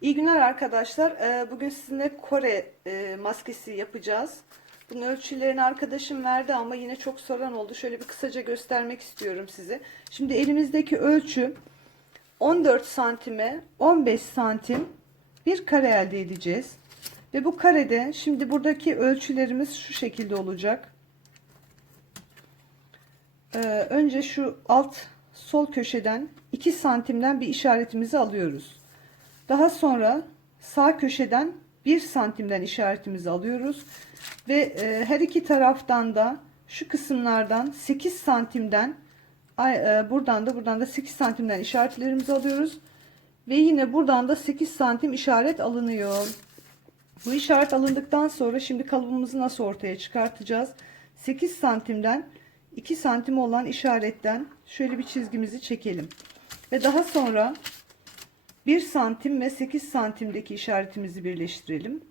İyi günler arkadaşlar. Ee, Bugün sizinle Kore e, maskesi yapacağız. Bunun ölçülerini arkadaşım verdi ama yine çok soran oldu. Şöyle bir kısaca göstermek istiyorum size. Şimdi elimizdeki ölçü 14 santime 15 santim bir kare elde edeceğiz. Ve bu karede şimdi buradaki ölçülerimiz şu şekilde olacak. Ee, önce şu alt sol köşeden 2 santimden bir işaretimizi alıyoruz. Daha sonra sağ köşeden 1 santimden işaretimizi alıyoruz. Ve e, her iki taraftan da şu kısımlardan 8 santimden e, buradan da buradan da 8 santimden işaretlerimizi alıyoruz. Ve yine buradan da 8 santim işaret alınıyor. Bu işaret alındıktan sonra şimdi kalıbımızı nasıl ortaya çıkartacağız? 8 santimden 2 santim olan işaretten şöyle bir çizgimizi çekelim. Ve daha sonra 1 santim ve 8 santimdeki işaretimizi birleştirelim.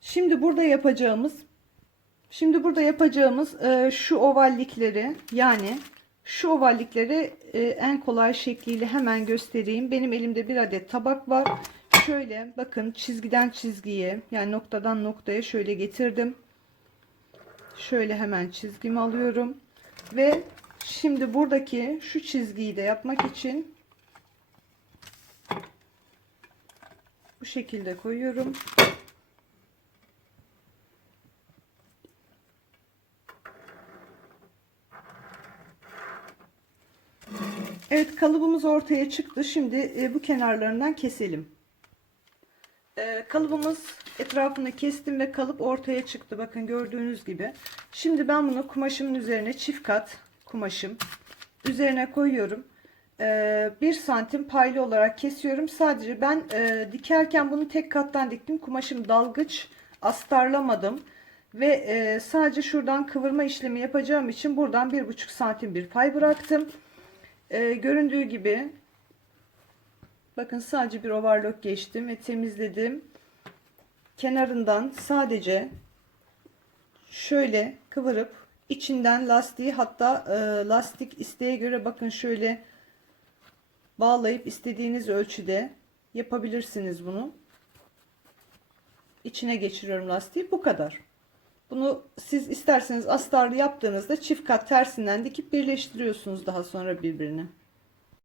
Şimdi burada yapacağımız şimdi burada yapacağımız e, şu ovallikleri yani şu ovallikleri e, en kolay şekliyle hemen göstereyim. Benim elimde bir adet tabak var. Şöyle bakın çizgiden çizgiye yani noktadan noktaya şöyle getirdim. Şöyle hemen çizgimi alıyorum. Ve şimdi buradaki şu çizgiyi de yapmak için bu şekilde koyuyorum. Evet kalıbımız ortaya çıktı. Şimdi e, bu kenarlarından keselim. E, kalıbımız etrafını kestim ve kalıp ortaya çıktı. Bakın gördüğünüz gibi. Şimdi ben bunu kumaşımın üzerine çift kat kumaşım üzerine koyuyorum. E, 1 santim paylı olarak kesiyorum. Sadece ben e, dikerken bunu tek kattan diktim. Kumaşım dalgıç astarlamadım. Ve e, sadece şuradan kıvırma işlemi yapacağım için buradan 1,5 santim bir pay bıraktım. Ee, göründüğü gibi bakın sadece bir overlock geçtim ve temizledim. Kenarından sadece şöyle kıvırıp içinden lastiği hatta e, lastik isteğe göre bakın şöyle bağlayıp istediğiniz ölçüde yapabilirsiniz bunu. İçine geçiriyorum lastiği. Bu kadar. Bunu siz isterseniz astarlı yaptığınızda çift kat tersinden dikip birleştiriyorsunuz daha sonra birbirine.